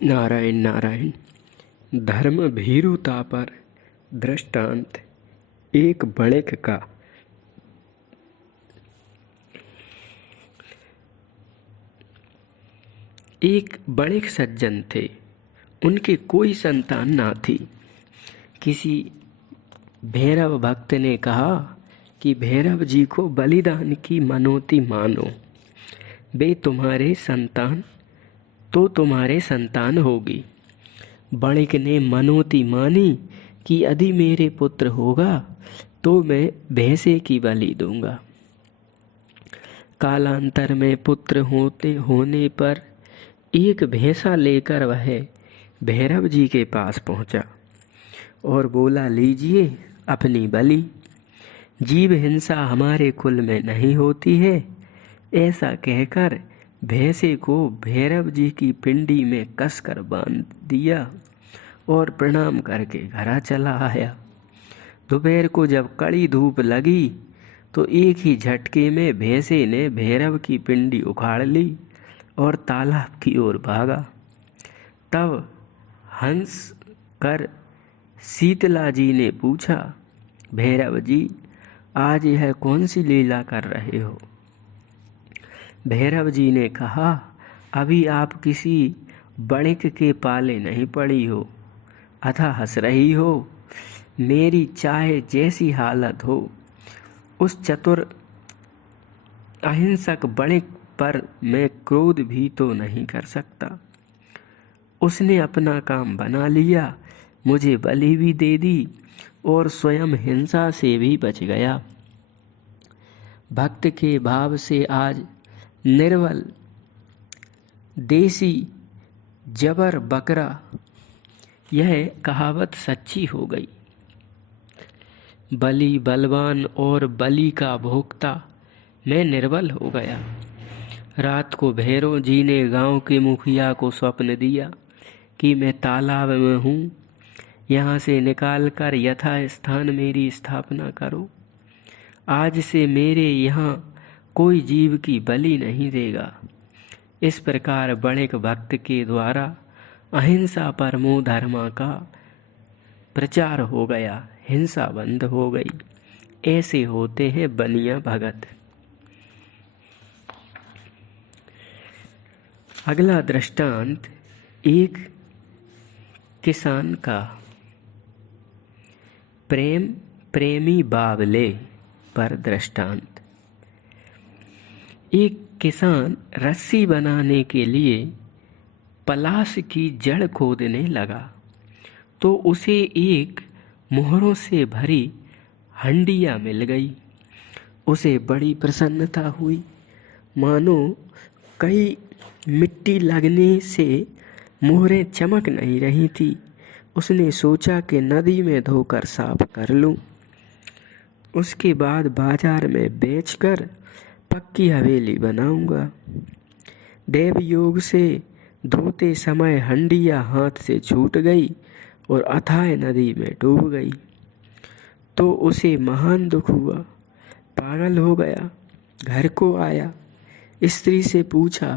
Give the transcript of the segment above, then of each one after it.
नारायण नारायण। धर्म भीरुता पर दृष्टांत। एक बणिक का। एक बणिक सज्जन थे, उनके कोई संतान ना थी। किसी भैरव भक्त ने कहा कि भैरव जी को बलिदान की मनौती मानो, वे तुम्हारे संतान होगी। बणिक ने मनौती मानी कि यदि मेरे पुत्र होगा तो मैं भैंसे की बलि दूंगा। कालांतर में पुत्र होने पर एक भैंसा लेकर वह भैरव जी के पास पहुंचा और बोला, लीजिए अपनी बलि। जीव हिंसा हमारे कुल में नहीं होती है। ऐसा कहकर भैंसे को भैरव जी की पिंडी में कसकर बांध दिया और प्रणाम करके घर चला आया। दोपहर को जब कड़ी धूप लगी तो एक ही झटके में भैंसे ने भैरव की पिंडी उखाड़ ली और तालाब की ओर भागा। तब हंस कर शीतला जी ने पूछा, भैरव जी, आज यह कौन सी लीला कर रहे हो? भैरव जी ने कहा, अभी आप किसी बणिक के पाले नहीं पड़ी हो, अतः हंस रही हो। मेरी चाहे जैसी हालत हो, उस चतुर अहिंसक बणिक पर मैं क्रोध भी तो नहीं कर सकता। उसने अपना काम बना लिया, मुझे बलि भी दे दी और स्वयं हिंसा से भी बच गया। भक्त के भाव से आज निर्बल देसी जबर बकरा, यह कहावत सच्ची हो गई। बलि बलवान और बलि का भोक्ता मैं निर्बल हो गया। रात को भैरव जी ने गांव के मुखिया को स्वप्न दिया कि मैं तालाब में हूँ, यहाँ से निकालकर यथा स्थान मेरी स्थापना करो। आज से मेरे यहाँ कोई जीव की बलि नहीं देगा। इस प्रकार बणिक भक्त के द्वारा अहिंसा परमो धर्मा का प्रचार हो गया, हिंसा बंद हो गई। ऐसे होते हैं बनिया भगत। अगला दृष्टांत एक किसान का। प्रेमी बावले पर दृष्टांत। एक किसान रस्सी बनाने के लिए पलाश की जड़ खोदने लगा तो उसे एक मोहरों से भरी हंडिया मिल गई। उसे बड़ी प्रसन्नता हुई, मानो कहीं मिट्टी लगने से मोहरें चमक नहीं रही थी। उसने सोचा कि नदी में धोकर साफ कर लूं, उसके बाद बाजार में बेचकर पक्की हवेली बनाऊंगा। देव योग से धोते समय हंडिया हाथ से छूट गई और अथाह नदी में डूब गई तो उसे महान दुख हुआ, पागल हो गया। घर को आया, स्त्री से पूछा,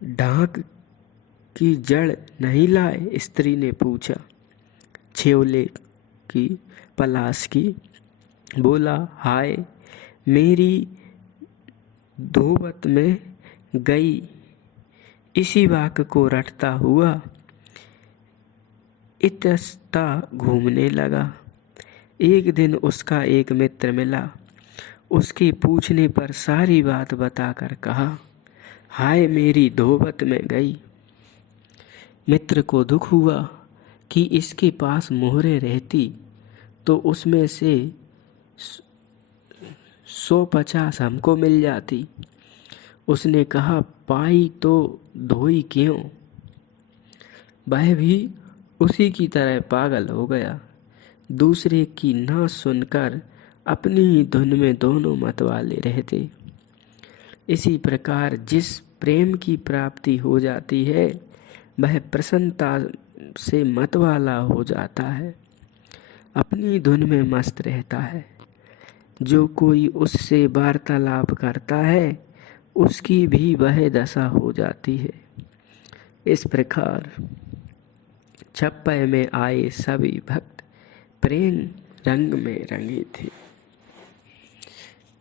ढाक की जड़ नहीं लाए? स्त्री ने पूछा, छेवले की, पलाश की। बोला, हाय, मेरी धोबत में गई। इसी वाक्य को रटता हुआ इतस्ता घूमने लगा। एक दिन उसका एक मित्र मिला, उसके पूछने पर सारी बात बताकर कहा, हाय, मेरी धोबत में गई। मित्र को दुख हुआ कि इसके पास मोहरें रहती तो उसमें से 150 हमको मिल जाती। उसने कहा, पाई तो धोई क्यों? वह भी उसी की तरह पागल हो गया। दूसरे की ना सुनकर अपनी ही धुन में दोनों मतवाले रहते। इसी प्रकार जिस प्रेम की प्राप्ति हो जाती है वह प्रसन्नता से मतवाला हो जाता है, अपनी धुन में मस्त रहता है। जो कोई उससे वार्तालाप करता है उसकी भी वह दशा हो जाती है। इस प्रकार छप्पय में आए सभी भक्त प्रेम रंग में रंगे थे।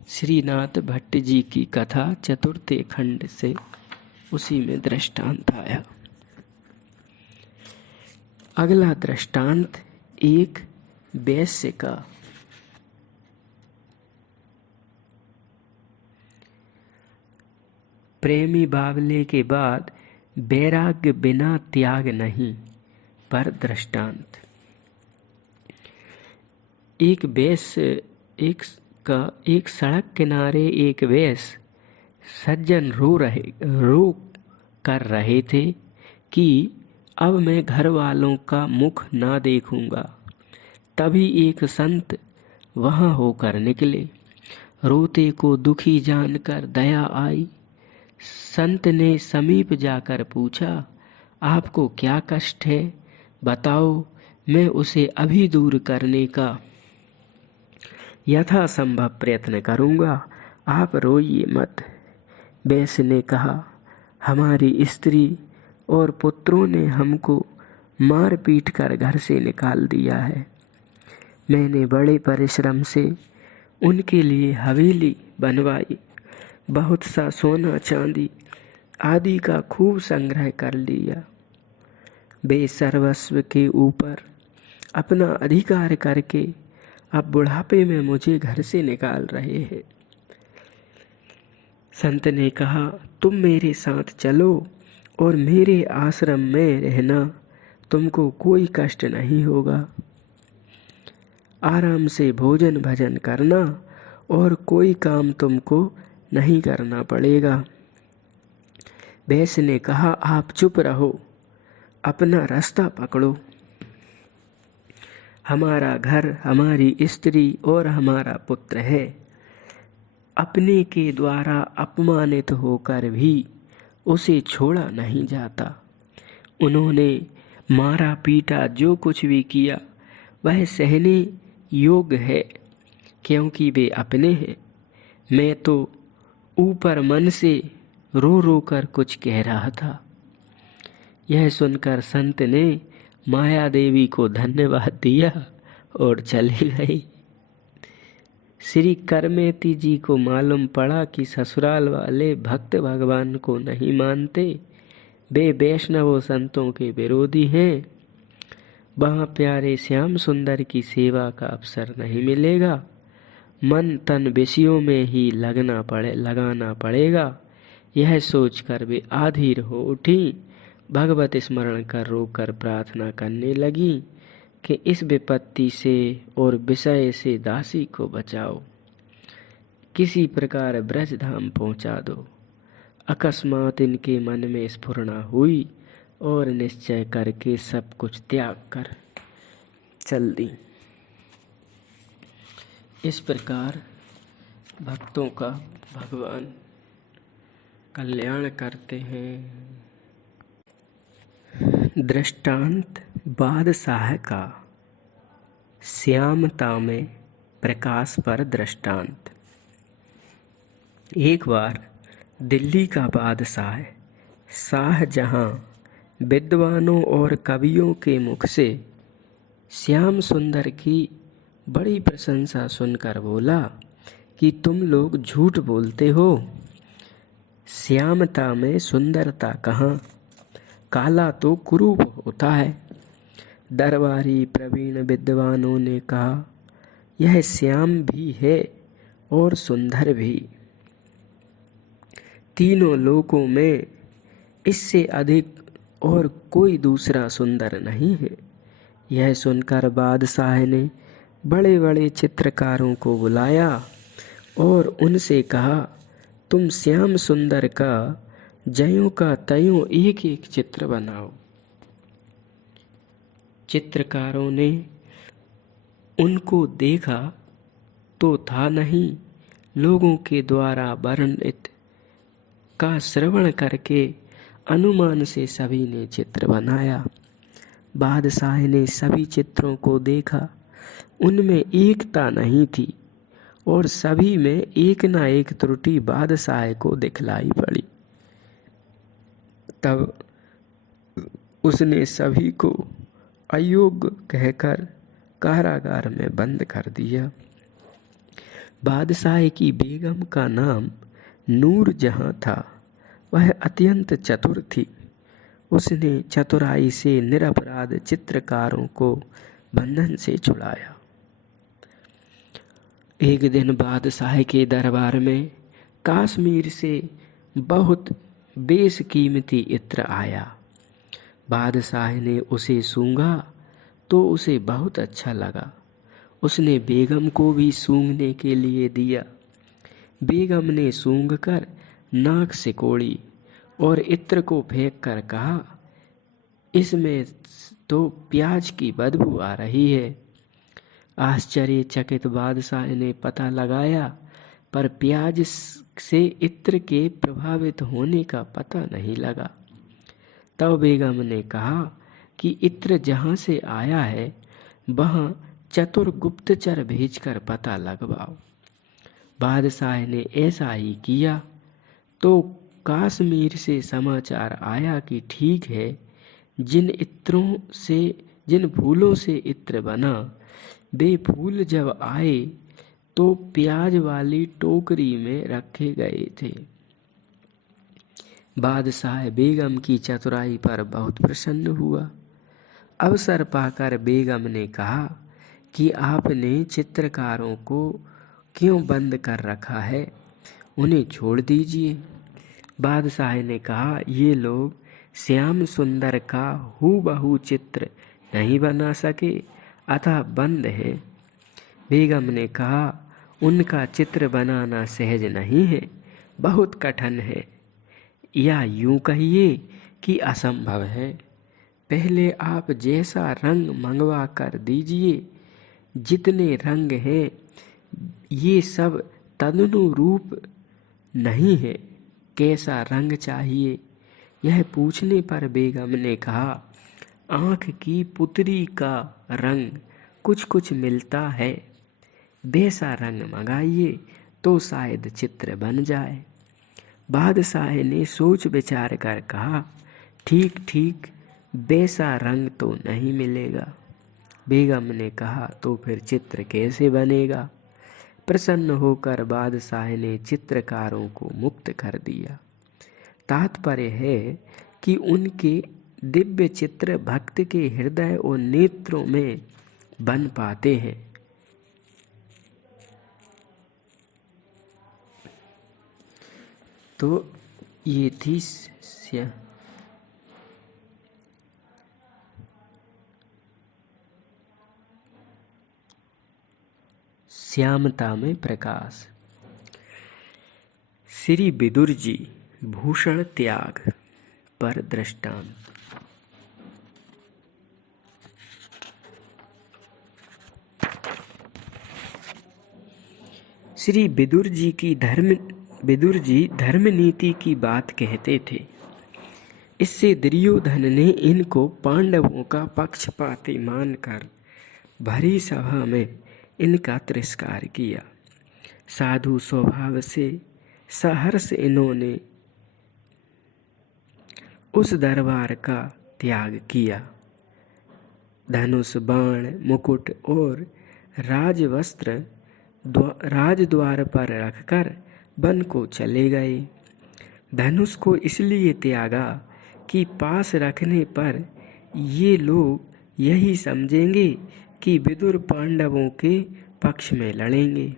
श्रीनाथ भट्ट जी की कथा चतुर्थे खंड से उसी में दृष्टांत आया। अगला दृष्टांत एक वैश्य का। प्रेमी बावले के बाद वैराग्य बिना त्याग नहीं, पर दृष्टांत। एक वैश्य एक सड़क किनारे एक वैश्य सज्जन रो कर रहे थे कि अब मैं घर वालों का मुख ना देखूंगा। तभी एक संत वहां होकर निकले। रोते को दुखी जानकर दया आई। संत ने समीप जाकर पूछा, आपको क्या कष्ट है, बताओ, मैं उसे अभी दूर करने का यथासंभव प्रयत्न करूंगा, आप रोइए मत। वैश्य ने कहा, हमारी स्त्री और पुत्रों ने हमको मार पीट कर घर से निकाल दिया है। मैंने बड़े परिश्रम से उनके लिए हवेली बनवाई, बहुत सा सोना चांदी आदि का खूब संग्रह कर लिया। वे सर्वस्व के ऊपर अपना अधिकार करके अब बुढ़ापे में मुझे घर से निकाल रहे हैं। संत ने कहा, तुम मेरे साथ चलो और मेरे आश्रम में रहना, तुमको कोई कष्ट नहीं होगा। आराम से भोजन भजन करना और कोई काम तुमको नहीं करना पड़ेगा। वैश्य ने कहा, आप चुप रहो, अपना रास्ता पकड़ो। हमारा घर, हमारी स्त्री और हमारा पुत्र है। अपने के द्वारा अपमानित होकर भी उसे छोड़ा नहीं जाता। उन्होंने मारा पीटा जो कुछ भी किया वह सहने योग्य है, क्योंकि वे अपने हैं। मैं तो ऊपर मन से रो रो कर कुछ कह रहा था। यह सुनकर संत ने माया देवी को धन्यवाद दिया और चले गए। श्री करमेती जी को मालूम पड़ा कि ससुराल वाले भक्त भगवान को नहीं मानते, वे वैष्णव संतों के विरोधी हैं। वहाँ प्यारे श्याम सुंदर की सेवा का अवसर नहीं मिलेगा। मन तन विषयों में ही लगाना पड़ेगा। यह सोचकर वे आधीर हो उठी। भगवत स्मरण कर रोकर प्रार्थना करने लगी कि इस विपत्ति से और विषय से दासी को बचाओ, किसी प्रकार ब्रज धाम पहुंचा दो। अकस्मात इनके मन में स्फुरणा हुई और निश्चय करके सब कुछ त्याग कर चल दी। इस प्रकार भक्तों का भगवान कल्याण करते हैं। दृष्टांत बादशाह का। श्यामता में प्रकाश पर दृष्टांत। एक बार दिल्ली का बादशाह शाहजहां विद्वानों और कवियों के मुख से श्याम सुंदर की बड़ी प्रशंसा सुनकर बोला कि तुम लोग झूठ बोलते हो। श्यामता में सुंदरता कहाँ, काला तो कुरूप होता है। दरबारी प्रवीण विद्वानों ने कहा, यह श्याम भी है और सुंदर भी। तीनों लोकों में इससे अधिक और कोई दूसरा सुंदर नहीं है। यह सुनकर बादशाह ने बड़े बड़े चित्रकारों को बुलाया और उनसे कहा, तुम श्याम सुंदर का ज्यों का त्यों एक एक चित्र बनाओ। चित्रकारों ने उनको देखा तो था नहीं, लोगों के द्वारा वर्णित का श्रवण करके अनुमान से सभी ने चित्र बनाया। बादशाह ने सभी चित्रों को देखा, उनमें एकता नहीं थी और सभी में एक न एक त्रुटि बादशाह को दिखलाई पड़ी। तब उसने सभी को अयोग्य कहकर कारागार में बंद कर दिया। बादशाह की बेगम का नाम नूर जहां था। वह अत्यंत चतुर थी। उसने चतुराई से निरपराध चित्रकारों को बंधन से छुड़ाया। एक दिन बादशाह के दरबार में कश्मीर से बहुत बेशकीमती इत्र आया। बादशाह ने उसे सूंघा तो उसे बहुत अच्छा लगा। उसने बेगम को भी सूंघने के लिए दिया। बेगम ने सूंघकर नाक सिकोड़ी और इत्र को फेंक कर कहा, इसमें तो प्याज की बदबू आ रही है। आश्चर्यचकित बादशाह ने पता लगाया, पर प्याज से इत्र के प्रभावित होने का पता नहीं लगा। तब बेगम ने कहा कि इत्र जहां से आया है वहां चतुर गुप्तचर भेजकर पता लगवाओ। बादशाह ने ऐसा ही किया तो कश्मीर से समाचार आया कि ठीक है, जिन फूलों से इत्र बना वे फूल जब आए तो प्याज वाली टोकरी में रखे गए थे। बादशाह बेगम की चतुराई पर बहुत प्रसन्न हुआ। अवसर पाकर बेगम ने कहा कि आपने चित्रकारों को क्यों बंद कर रखा है, उन्हें छोड़ दीजिए। बादशाह ने कहा, ये लोग श्याम सुंदर का हूबहू चित्र नहीं बना सके, अतः बंद है। बेगम ने कहा, उनका चित्र बनाना सहज नहीं है, बहुत कठिन है, या यूं कहिए कि असंभव है। पहले आप जैसा रंग मंगवा कर दीजिए। जितने रंग हैं ये सब तदनुरूप नहीं है, कैसा रंग चाहिए? यह पूछने पर बेगम ने कहा, आंख की पुतरी का रंग कुछ कुछ मिलता है, वैसा रंग मंगाइए तो शायद चित्र बन जाए। बादशाह ने सोच विचार कर कहा, ठीक ठीक, वैसा रंग तो नहीं मिलेगा। बेगम ने कहा, तो फिर चित्र कैसे बनेगा? प्रसन्न होकर बादशाह ने चित्रकारों को मुक्त कर दिया। तात्पर्य है कि उनके दिव्य चित्र भक्त के हृदय और नेत्रों में बन पाते हैं। तो ये थी श्यामता में प्रकाश। श्री विदुर जी भूषण त्याग पर दृष्टांत। श्री विदुर जी धर्म नीति की बात कहते थे। इससे दुर्योधन ने इनको पांडवों का पक्षपाती मानकर भरी सभा में इनका तिरस्कार किया। साधु स्वभाव से सहर्ष इन्होंने उस दरबार का त्याग किया। धनुष, बाण, मुकुट और राजवस्त्र राजद्वार पर रखकर वन को चले गए। धनुष को इसलिए त्यागा कि पास रखने पर ये लोग यही समझेंगे कि विदुर पांडवों के पक्ष में लड़ेंगे।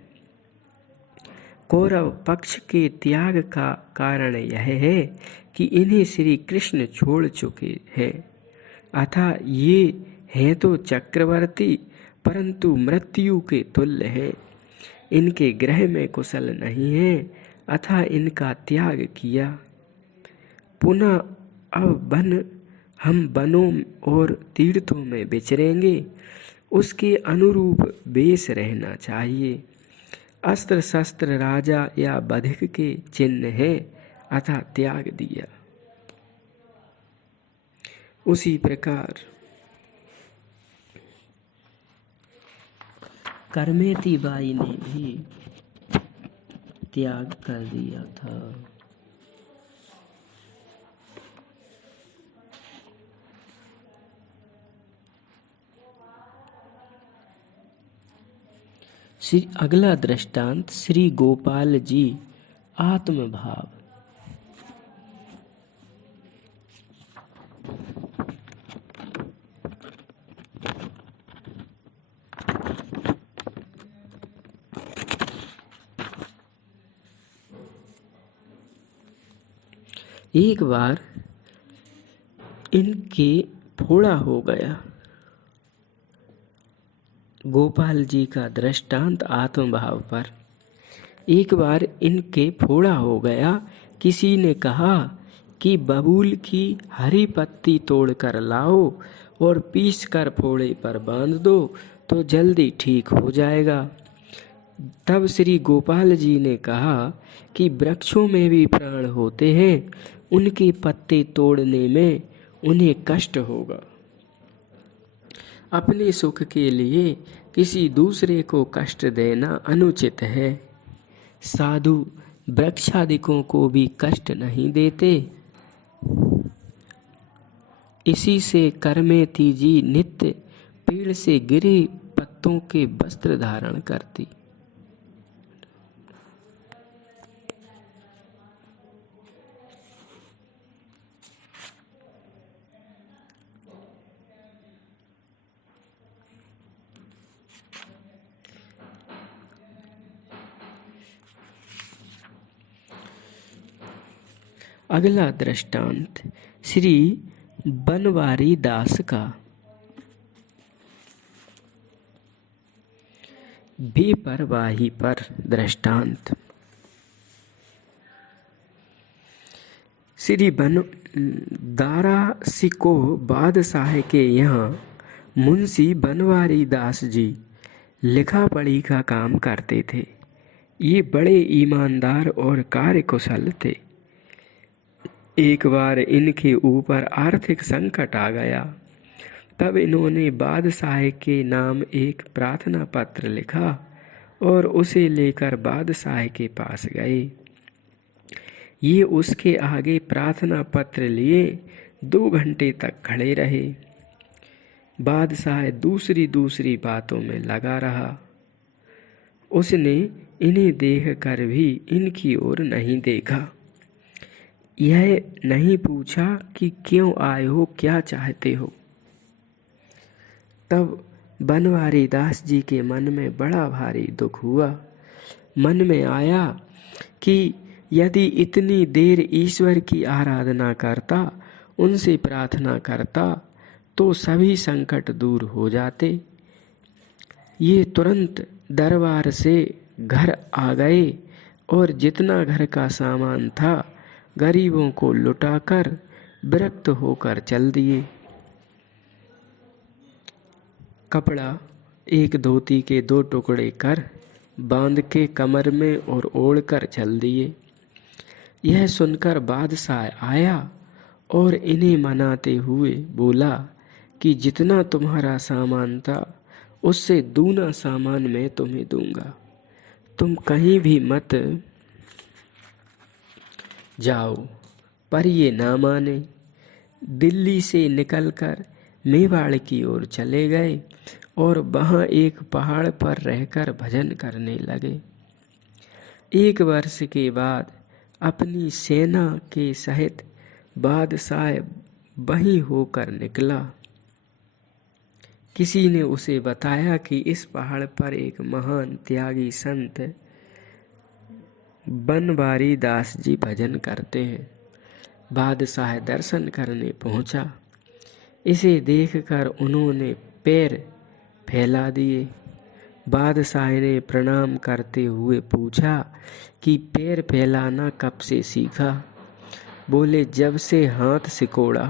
कौरव पक्ष के त्याग का कारण यह है कि इन्हें श्री कृष्ण छोड़ चुके हैं, अतः ये हैं तो चक्रवर्ती, परंतु मृत्यु के तुल्य है। इनके ग्रह में कुशल नहीं है, अतः इनका त्याग किया। पुनः अब हम वनों और तीर्थों में विचरेंगे, उसके अनुरूप वेश रहना चाहिए। अस्त्र शस्त्र राजा या बधिक के चिन्ह है, अतः त्याग दिया। उसी प्रकार करमेती बाई ने भी त्याग कर दिया था। अगला दृष्टांत श्री गोपाल जी आत्मभाव। एक बार इनके फोड़ा हो गया। गोपाल जी का दृष्टांत आत्मभाव पर। एक बार इनके फोड़ा हो गया। किसी ने कहा कि बबूल की हरी पत्ती तोड़कर लाओ और पीस कर फोड़े पर बांध दो तो जल्दी ठीक हो जाएगा। तब श्री गोपाल जी ने कहा कि वृक्षों में भी प्राण होते हैं, उनके पत्ते तोड़ने में उन्हें कष्ट होगा। अपने सुख के लिए किसी दूसरे को कष्ट देना अनुचित है। साधु वृक्षादिकों को भी कष्ट नहीं देते। इसी से करमेती जी नित्य पेड़ से गिरे पत्तों के वस्त्र धारण करती। अगला दृष्टांत श्री बनवारी दास का। बेपरवाही पर दृष्टांत। श्री दारा सिको बादशाह के यहाँ मुंशी बनवारी दास जी लिखा पढ़ी का काम करते थे। ये बड़े ईमानदार और कार्यकुशल थे। एक बार इनके ऊपर आर्थिक संकट आ गया। तब इन्होंने बादशाह के नाम एक प्रार्थना पत्र लिखा और उसे लेकर बादशाह के पास गए। ये उसके आगे प्रार्थना पत्र लिए 2 घंटे तक खड़े रहे। बादशाह दूसरी बातों में लगा रहा। उसने इन्हें देखकर भी इनकी ओर नहीं देखा। यह नहीं पूछा कि क्यों आए हो, क्या चाहते हो। तब बनवारी दास जी के मन में बड़ा भारी दुख हुआ। मन में आया कि यदि इतनी देर ईश्वर की आराधना करता, उनसे प्रार्थना करता तो सभी संकट दूर हो जाते। ये तुरंत दरबार से घर आ गए और जितना घर का सामान था गरीबों को लुटाकर विरक्त होकर चल दिए। कपड़ा एक धोती के 2 टुकड़े कर बांध के कमर में और ओढ़ कर चल दिए। यह सुनकर बादशाह आया और इन्हें मनाते हुए बोला कि जितना तुम्हारा सामान था उससे दूना सामान मैं तुम्हें दूंगा। तुम कहीं भी मत जाओ। पर ये ना माने। दिल्ली से निकलकर मेवाड़ की ओर चले गए और वहां एक पहाड़ पर रहकर भजन करने लगे। 1 वर्ष के बाद अपनी सेना के सहित बादशाह वहीं होकर निकला। किसी ने उसे बताया कि इस पहाड़ पर एक महान त्यागी संत बनवारी दास जी भजन करते हैं। बादशाह दर्शन करने पहुंचा। इसे देखकर उन्होंने पैर फैला दिए। बादशाह ने प्रणाम करते हुए पूछा कि पैर फैलाना कब से सीखा। बोले, जब से हाथ सिकोड़ा।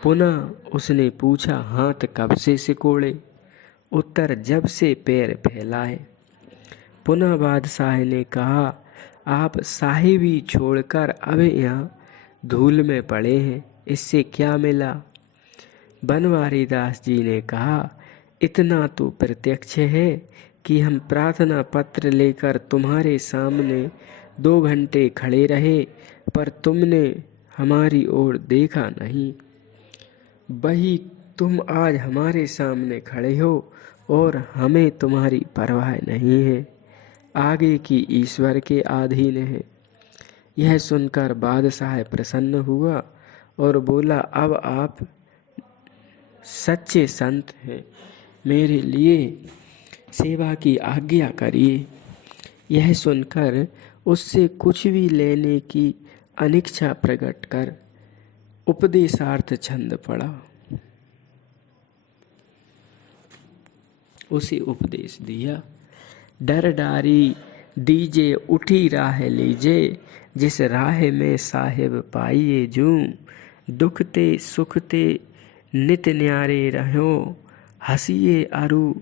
पुनः उसने पूछा, हाथ कब से सिकोड़े। उत्तर, जब से पैर फैलाए। पुनः बादशाह ने कहा, आप साहिबी छोड़कर अब यहाँ धूल में पड़े हैं, इससे क्या मिला। बनवारी दास जी ने कहा, इतना तो प्रत्यक्ष है कि हम प्रार्थना पत्र लेकर तुम्हारे सामने 2 घंटे खड़े रहे, पर तुमने हमारी ओर देखा नहीं। वही तुम आज हमारे सामने खड़े हो और हमें तुम्हारी परवाह नहीं है, आगे की ईश्वर के अधीन है। यह सुनकर बादशाह प्रसन्न हुआ और बोला, अब आप सच्चे संत हैं, मेरे लिए सेवा की आज्ञा करिए। यह सुनकर उससे कुछ भी लेने की अनिच्छा प्रकट कर उपदेशार्थ छंद पड़ा। उसे उपदेश दिया, डर डारी दीजे उठी राह लीजे, जिस राह में साहिब पाइए जूं, दुखते सुखते नित न्यारे रहो, हंसिए अरु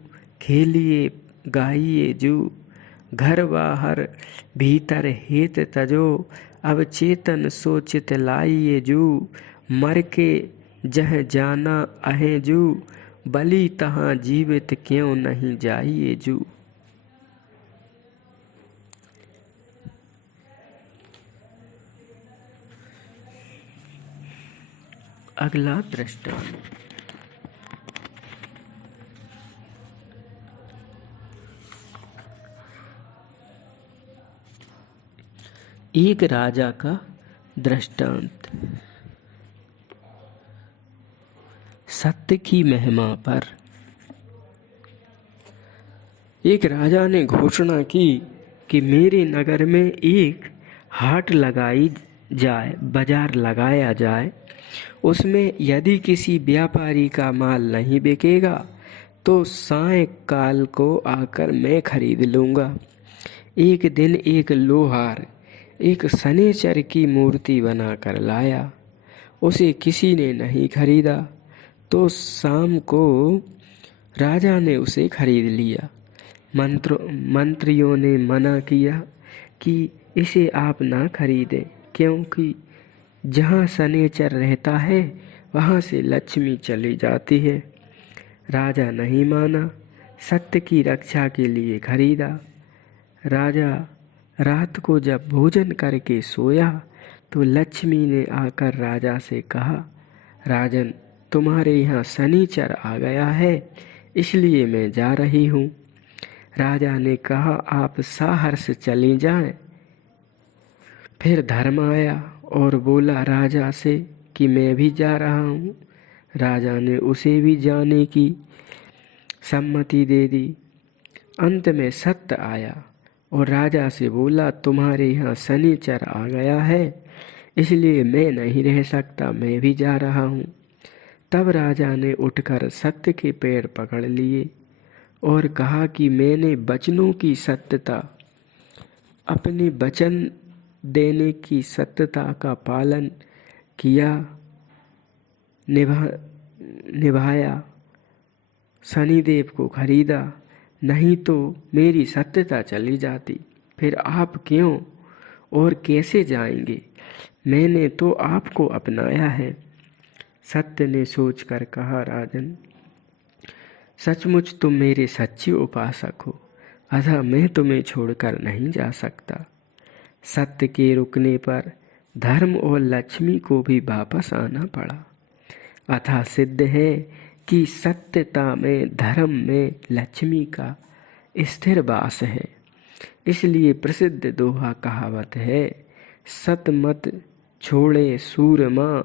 खेलिए गाइए जू, घर बाहर भीतर हेत तजो, अब चेतन सोचित लाइए जू, मर के जह जाना अहे जू, बलि तहाँ जीवित क्यों नहीं जाइए जू। अगला दृष्टांत। एक राजा का दृष्टांत। सत्य की महिमा पर। एक राजा ने घोषणा की कि मेरे नगर में एक हाट लगाई जाए, बाजार लगाया जाए। उसमें यदि किसी व्यापारी का माल नहीं बिकेगा तो सायंकाल को आकर मैं खरीद लूंगा। एक दिन एक लोहार एक शनिचर की मूर्ति बनाकर लाया। उसे किसी ने नहीं खरीदा तो शाम को राजा ने उसे खरीद लिया। मंत्रियों ने मना किया कि इसे आप ना खरीदें, क्योंकि जहाँ शनिचर रहता है वहाँ से लक्ष्मी चली जाती है। राजा नहीं माना, सत्य की रक्षा के लिए खरीदा। राजा रात को जब भोजन करके सोया तो लक्ष्मी ने आकर राजा से कहा, राजन, तुम्हारे यहाँ शनिचर आ गया है, इसलिए मैं जा रही हूँ। राजा ने कहा, आप साहर्ष चले जाएं। फिर धर्म आया और बोला राजा से कि मैं भी जा रहा हूँ। राजा ने उसे भी जाने की सम्मति दे दी। अंत में सत्य आया और राजा से बोला, तुम्हारे यहाँ शनिचर आ गया है, इसलिए मैं नहीं रह सकता, मैं भी जा रहा हूँ। तब राजा ने उठकर सत्य के पैर पकड़ लिए और कहा कि मैंने वचनों की सत्यता, अपने वचन देने की सत्यता का पालन किया, निभाया, शनिदेव को खरीदा, नहीं तो मेरी सत्यता चली जाती। फिर आप क्यों और कैसे जाएंगे? मैंने तो आपको अपनाया है। सत्य ने सोचकर कहा, राजन, सचमुच तुम मेरे सच्चे उपासक हो, अतः मैं तुम्हें छोड़कर नहीं जा सकता। सत्य के रुकने पर धर्म और लक्ष्मी को भी वापस आना पड़ा। अतः सिद्ध है कि सत्यता में, धर्म में लक्ष्मी का स्थिर वास है। इसलिए प्रसिद्ध दोहा कहावत है, सत मत छोड़े सूरमा,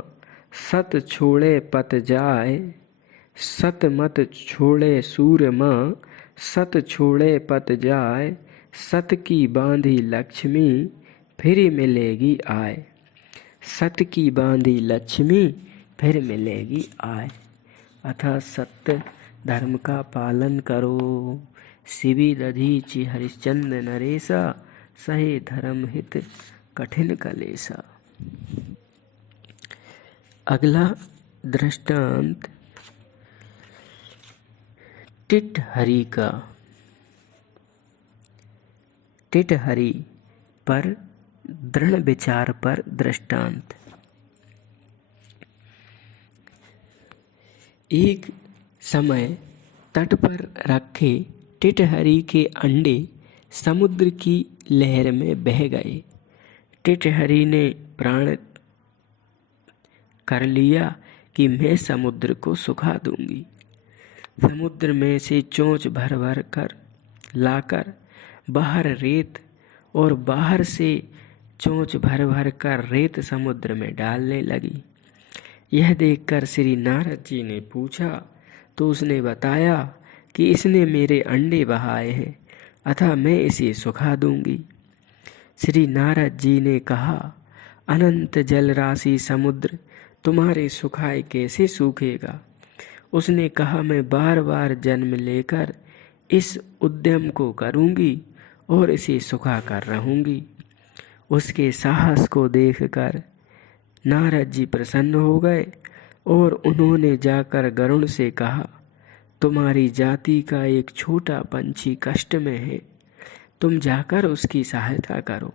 सत छोड़े पत जाए। सत मत छोड़े सूरमा, सत छोड़े पत जाए। सत की बांधी लक्ष्मी, फिर मिलेगी आय। सत की बांधी लक्ष्मी, फिर मिलेगी आय। अतः सत्य धर्म का पालन करो। शिवी दधीचि हरिश्चंद्र नरेशा, सहे धर्म हित कठिन कलेशा। अगला दृष्टांत टिटहरी का। टिटहरी पर दृढ़ विचार पर दृष्टांत। एक समय तट पर रखे टिटहरी के अंडे समुद्र की लहर में बह गए। टिटहरी ने प्रण कर लिया कि मैं समुद्र को सुखा दूंगी। समुद्र में से चोंच भर भर कर लाकर बाहर रेत और बाहर से चोंच भर भर कर रेत समुद्र में डालने लगी। यह देखकर श्री नारद जी ने पूछा तो उसने बताया कि इसने मेरे अंडे बहाए हैं, अतः मैं इसे सुखा दूंगी। श्री नारद जी ने कहा, अनंत जल राशि समुद्र तुम्हारे सुखाए कैसे सूखेगा? उसने कहा, मैं बार बार जन्म लेकर इस उद्यम को करूंगी और इसे सुखा कर रहूंगी। उसके साहस को देखकर नारद जी प्रसन्न हो गए और उन्होंने जाकर गरुड़ से कहा, तुम्हारी जाति का एक छोटा पंछी कष्ट में है, तुम जाकर उसकी सहायता करो।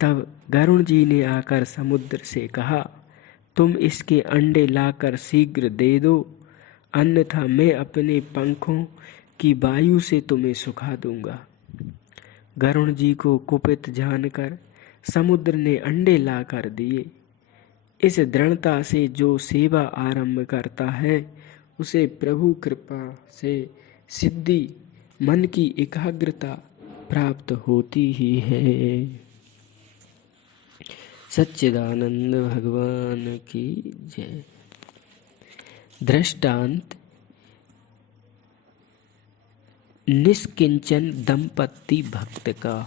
तब गरुड़ जी ने आकर समुद्र से कहा, तुम इसके अंडे लाकर शीघ्र दे दो, अन्यथा मैं अपने पंखों की वायु से तुम्हें सुखा दूंगा। गरुड़ जी को कुपित जानकर समुद्र ने अंडे लाकर दिए। इस दृढ़ता से जो सेवा आरंभ करता है उसे प्रभु कृपा से सिद्धि, मन की एकाग्रता प्राप्त होती ही है। सच्चिदानंद भगवान की जय। दृष्टांत, निष्किंचन दंपति भक्त का।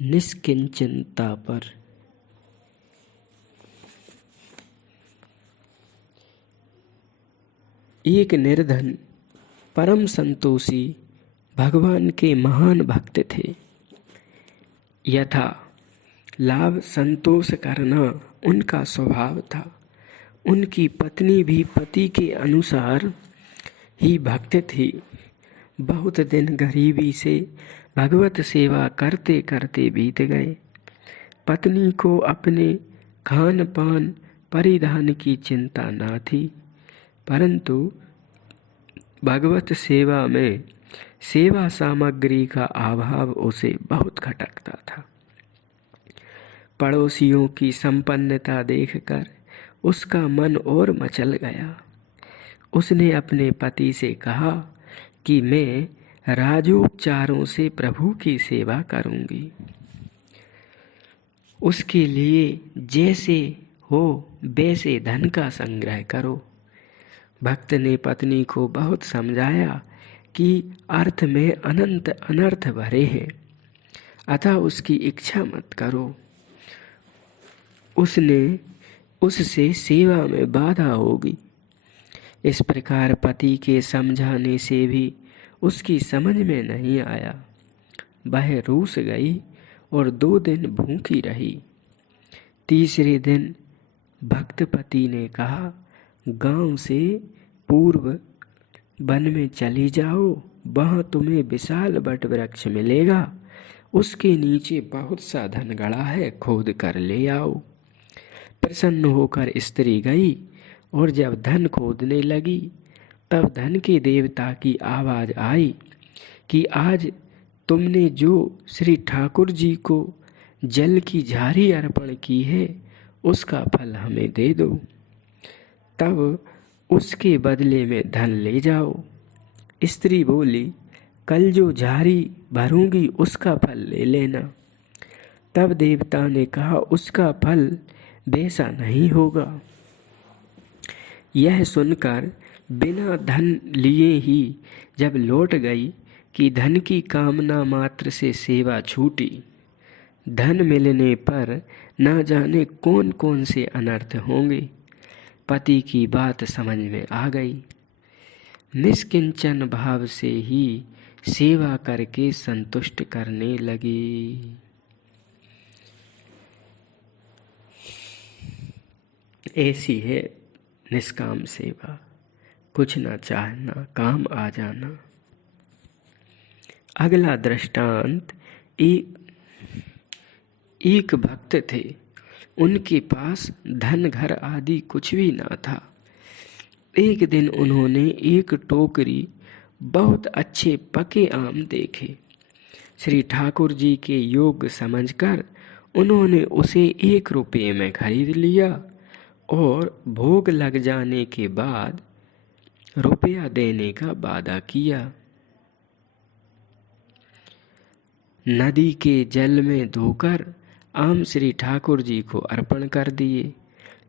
निष्किंचनता पर एक निर्धन परम संतोषी भगवान के महान भक्त थे। यथा लाभ संतोष करना उनका स्वभाव था। उनकी पत्नी भी पति के अनुसार ही भक्त थी। बहुत दिन गरीबी से भगवत सेवा करते करते बीत गए। पत्नी को अपने खान पान परिधान की चिंता न थी, परंतु भगवत सेवा में सेवा सामग्री का अभाव उसे बहुत खटकता था। पड़ोसियों की संपन्नता देखकर उसका मन और मचल गया। उसने अपने पति से कहा कि मैं राजोपचारों से प्रभु की सेवा करूंगी। उसके लिए जैसे हो वैसे धन का संग्रह करो। भक्त ने पत्नी को बहुत समझाया कि अर्थ में अनंत अनर्थ भरे हैं, अतः उसकी इच्छा मत करो। उससे सेवा में बाधा होगी। इस प्रकार पति के समझाने से भी उसकी समझ में नहीं आया। वह रूठ गई और 2 दिन भूखी रही। तीसरे दिन भक्त पति ने कहा, गांव से पूर्व वन में चली जाओ, वहां तुम्हें विशाल वट वृक्ष मिलेगा, उसके नीचे बहुत सा धन गड़ा है, खोद कर ले आओ। प्रसन्न होकर स्त्री गई और जब धन खोदने लगी तब धन के देवता की आवाज आई कि आज तुमने जो श्री ठाकुर जी को जल की झारी अर्पण की है उसका फल हमें दे दो, तब उसके बदले में धन ले जाओ। स्त्री बोली, कल जो झारी भरूंगी उसका फल ले लेना। तब देवता ने कहा, उसका फल वैसा नहीं होगा। यह सुनकर बिना धन लिए ही जब लौट गई कि धन की कामना मात्र से सेवा छूटी। धन मिलने पर न जाने कौन कौन से अनर्थ होंगे। पति की बात समझ में आ गई। निष्किंचन भाव से ही सेवा करके संतुष्ट करने लगी। ऐसी है निष्काम सेवा, कुछ न चाहना, काम आ जाना। अगला दृष्टांत, एक भक्त थे। उनके पास धन घर आदि कुछ भी ना था। एक दिन उन्होंने एक टोकरी बहुत अच्छे पके आम देखे। श्री ठाकुर जी के योग्य समझकर उन्होंने उसे 1 रुपये में खरीद लिया और भोग लग जाने के बाद रुपया देने का वादा किया। नदी के जल में धोकर आम श्री ठाकुर जी को अर्पण कर दिए।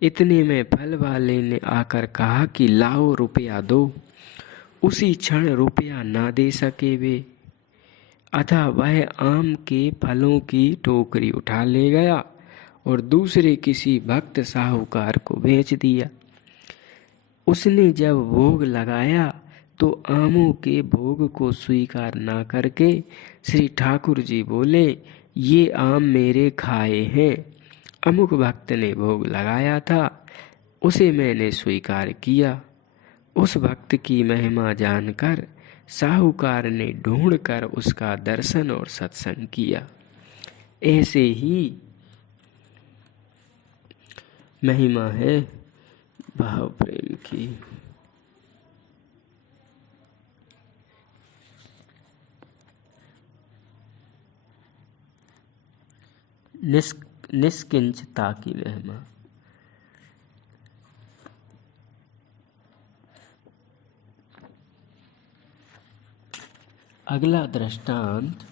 इतने में फल वाले ने आकर कहा कि लाओ रुपया दो। उसी क्षण रुपया ना दे सके वे, अतः वह आम के फलों की टोकरी उठा ले गया और दूसरे किसी भक्त साहूकार को बेच दिया। उसने जब भोग लगाया तो आमों के भोग को स्वीकार ना करके श्री ठाकुर जी बोले, ये आम मेरे खाए हैं। अमुक भक्त ने भोग लगाया था, उसे मैंने स्वीकार किया। उस भक्त की महिमा जानकर साहूकार ने ढूंढकर उसका दर्शन और सत्संग किया। ऐसे ही महिमा है भाव प्रेम की। निष्किंचता की महिमा। अगला दृष्टांत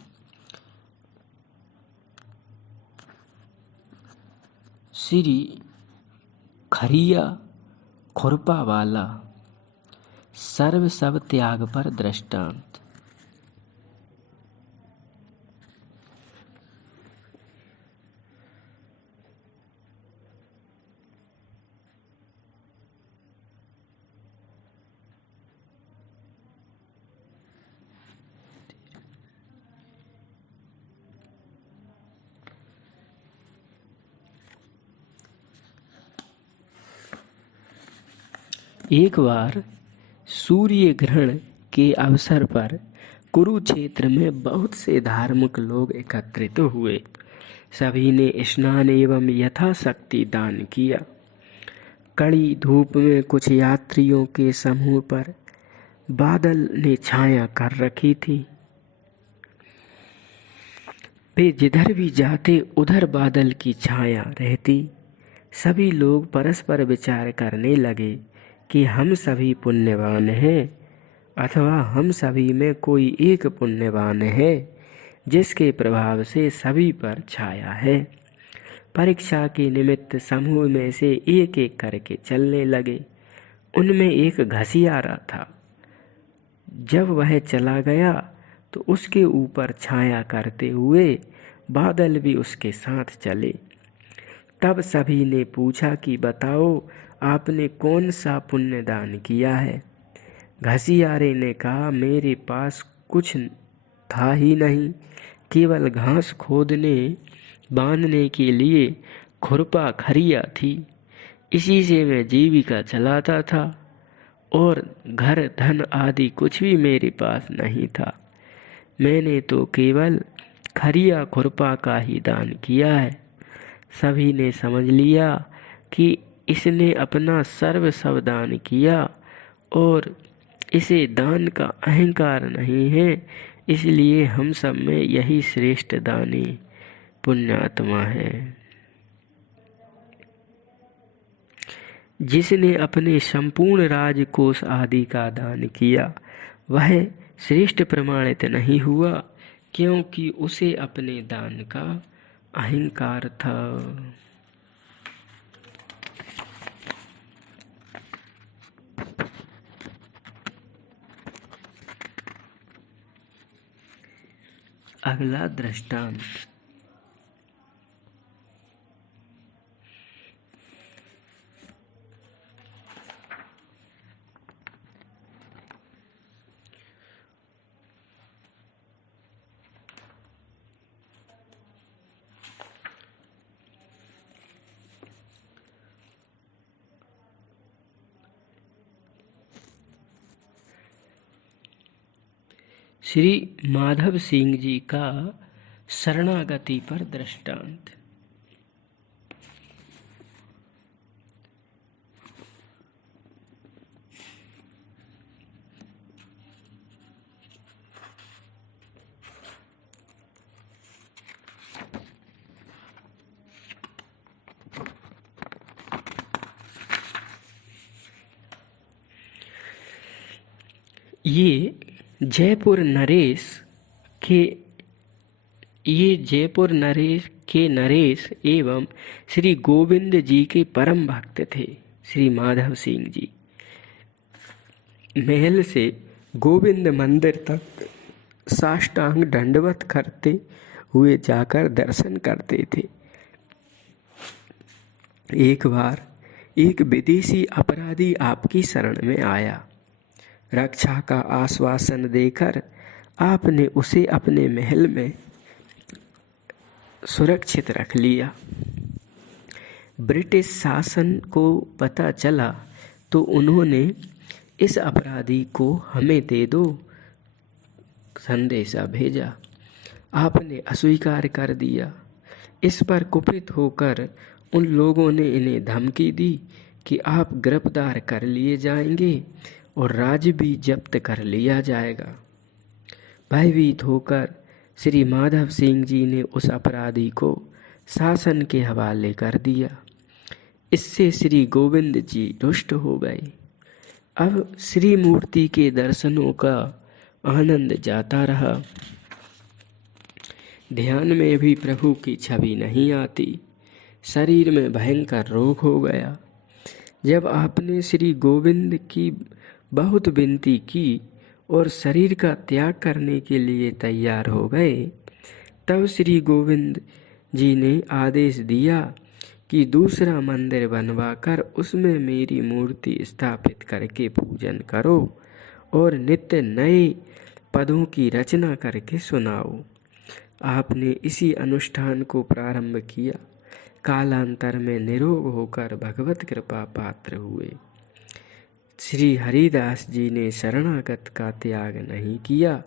श्री खरिया खुरपा वाला सर्व सब त्याग पर दृष्टांत। एक बार सूर्य ग्रहण के अवसर पर कुरुक्षेत्र में बहुत से धार्मिक लोग एकत्रित हुए। सभी ने स्नान एवं यथाशक्ति दान किया। कड़ी धूप में कुछ यात्रियों के समूह पर बादल ने छाया कर रखी थी। वे जिधर भी जाते उधर बादल की छाया रहती। सभी लोग परस्पर विचार करने लगे कि हम सभी पुण्यवान हैं, अथवा हम सभी में कोई एक पुण्यवान है जिसके प्रभाव से सभी पर छाया है। परीक्षा के निमित्त समूह में से एक एक करके चलने लगे। उनमें एक घसियारा था। जब वह चला गया तो उसके ऊपर छाया करते हुए बादल भी उसके साथ चले। तब सभी ने पूछा कि बताओ, आपने कौन सा पुण्य दान किया है? घसियारे ने कहा, मेरे पास कुछ था ही नहीं, केवल घास खोदने बांधने के लिए खुरपा खरिया थी। इसी से मैं जीविका चलाता था और घर धन आदि कुछ भी मेरे पास नहीं था। मैंने तो केवल खरिया खुरपा का ही दान किया है। सभी ने समझ लिया कि इसने अपना सर्व सब दान किया और इसे दान का अहंकार नहीं है, इसलिए हम सब में यही श्रेष्ठ दानी पुण्यात्मा है। जिसने अपने संपूर्ण राजकोष आदि का दान किया वह श्रेष्ठ प्रमाणित नहीं हुआ, क्योंकि उसे अपने दान का अहंकार था। अगला दृष्टांत श्री माधव सिंह जी का शरणागति पर दृष्टांत। ये जयपुर नरेश के नरेश एवं श्री गोविंद जी के परम भक्त थे। श्री माधव सिंह जी महल से गोविंद मंदिर तक साष्टांग दंडवत करते हुए जाकर दर्शन करते थे। एक बार एक विदेशी अपराधी आपकी शरण में आया। रक्षा का आश्वासन देकर आपने उसे अपने महल में सुरक्षित रख लिया। ब्रिटिश शासन को पता चला तो उन्होंने इस अपराधी को हमें दे दो संदेशा भेजा। आपने अस्वीकार कर दिया। इस पर कुपित होकर उन लोगों ने इन्हें धमकी दी कि आप गिरफ्तार कर लिए जाएंगे और राज्य भी जब्त कर लिया जाएगा। भयभीत होकर श्री माधव सिंह जी ने उस अपराधी को शासन के हवाले कर दिया। इससे श्री गोविंद जी रुष्ट हो गए। अब श्री मूर्ति के दर्शनों का आनंद जाता रहा। ध्यान में भी प्रभु की छवि नहीं आती। शरीर में भयंकर रोग हो गया। जब आपने श्री गोविंद की बहुत विनती की और शरीर का त्याग करने के लिए तैयार हो गए, तब श्री गोविंद जी ने आदेश दिया कि दूसरा मंदिर बनवाकर उसमें मेरी मूर्ति स्थापित करके पूजन करो और नित्य नए पदों की रचना करके सुनाओ। आपने इसी अनुष्ठान को प्रारंभ किया। कालांतर में निरोग होकर भगवत कृपा पात्र हुए। श्री हरिदास जी ने शरणागत का त्याग नहीं किया।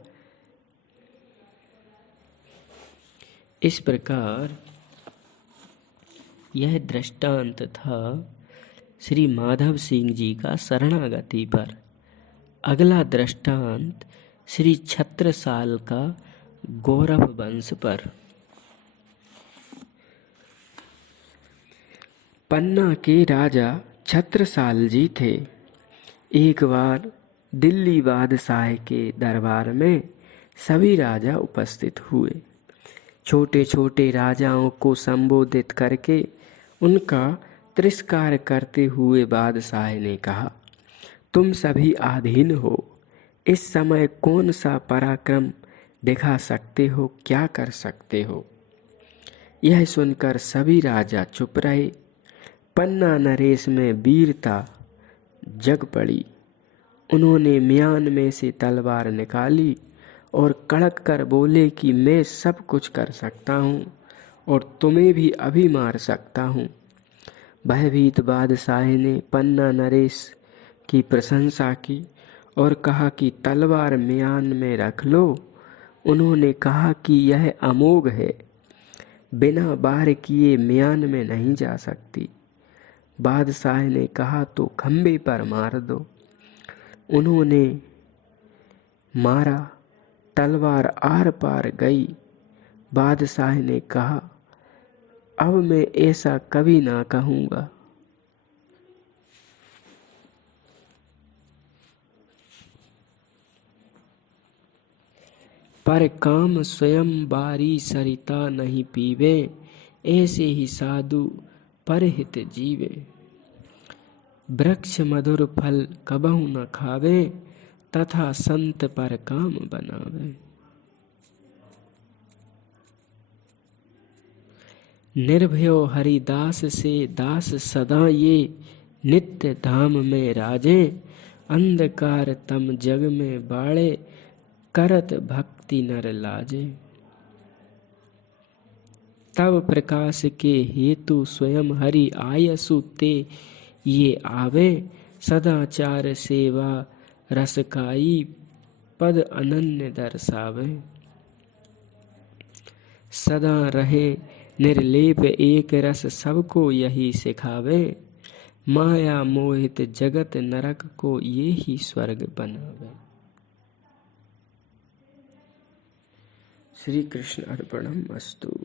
इस प्रकार यह दृष्टांत था श्री माधव सिंह जी का शरणागति पर। अगला दृष्टांत श्री छत्रसाल का गौरव वंश पर। पन्ना के राजा छत्रसाल जी थे। एक बार दिल्ली बादशाह के दरबार में सभी राजा उपस्थित हुए। छोटे छोटे राजाओं को संबोधित करके उनका तिरस्कार करते हुए बादशाह ने कहा, तुम सभी आधीन हो। इस समय कौन सा पराक्रम दिखा सकते हो, क्या कर सकते हो? यह सुनकर सभी राजा चुप रहे। पन्ना नरेश में वीरता जग पड़ी। उन्होंने म्यान में से तलवार निकाली और कड़क कर बोले कि मैं सब कुछ कर सकता हूँ और तुम्हें भी अभी मार सकता हूँ। भयभीत बादशाह ने पन्ना नरेश की प्रशंसा की और कहा कि तलवार म्यान में रख लो। उन्होंने कहा कि यह अमोघ है, बिना बार किए म्यान में नहीं जा सकती। बादशाह ने कहा तो खंबे पर मार दो। उन्होंने मारा, तलवार आर पार गई। बादशाह ने कहा, अब मैं ऐसा कभी ना कहूँगा। पर काम स्वयं बारी सरिता नहीं पीवे, ऐसे ही साधु परहित जीवे। वृक्ष मधुर फल कबहु न खावे, तथा संत पर काम बनावे। निर्भयो हरिदास से दास सदा ये, नित्य धाम में राजे। अंधकार तम जग में बाड़े, करत भक्ति नर लाजे। तब प्रकाश के हेतु स्वयं हरि आयसु ते ये आवे। सदाचार सेवा रसकाई, पद अनन्य दर्शावे। सदा रहे निर्लेप एक रस, सबको यही सिखावे। माया मोहित जगत नरक को, ये ही स्वर्ग बनावे। श्री कृष्ण अर्पणमस्तु।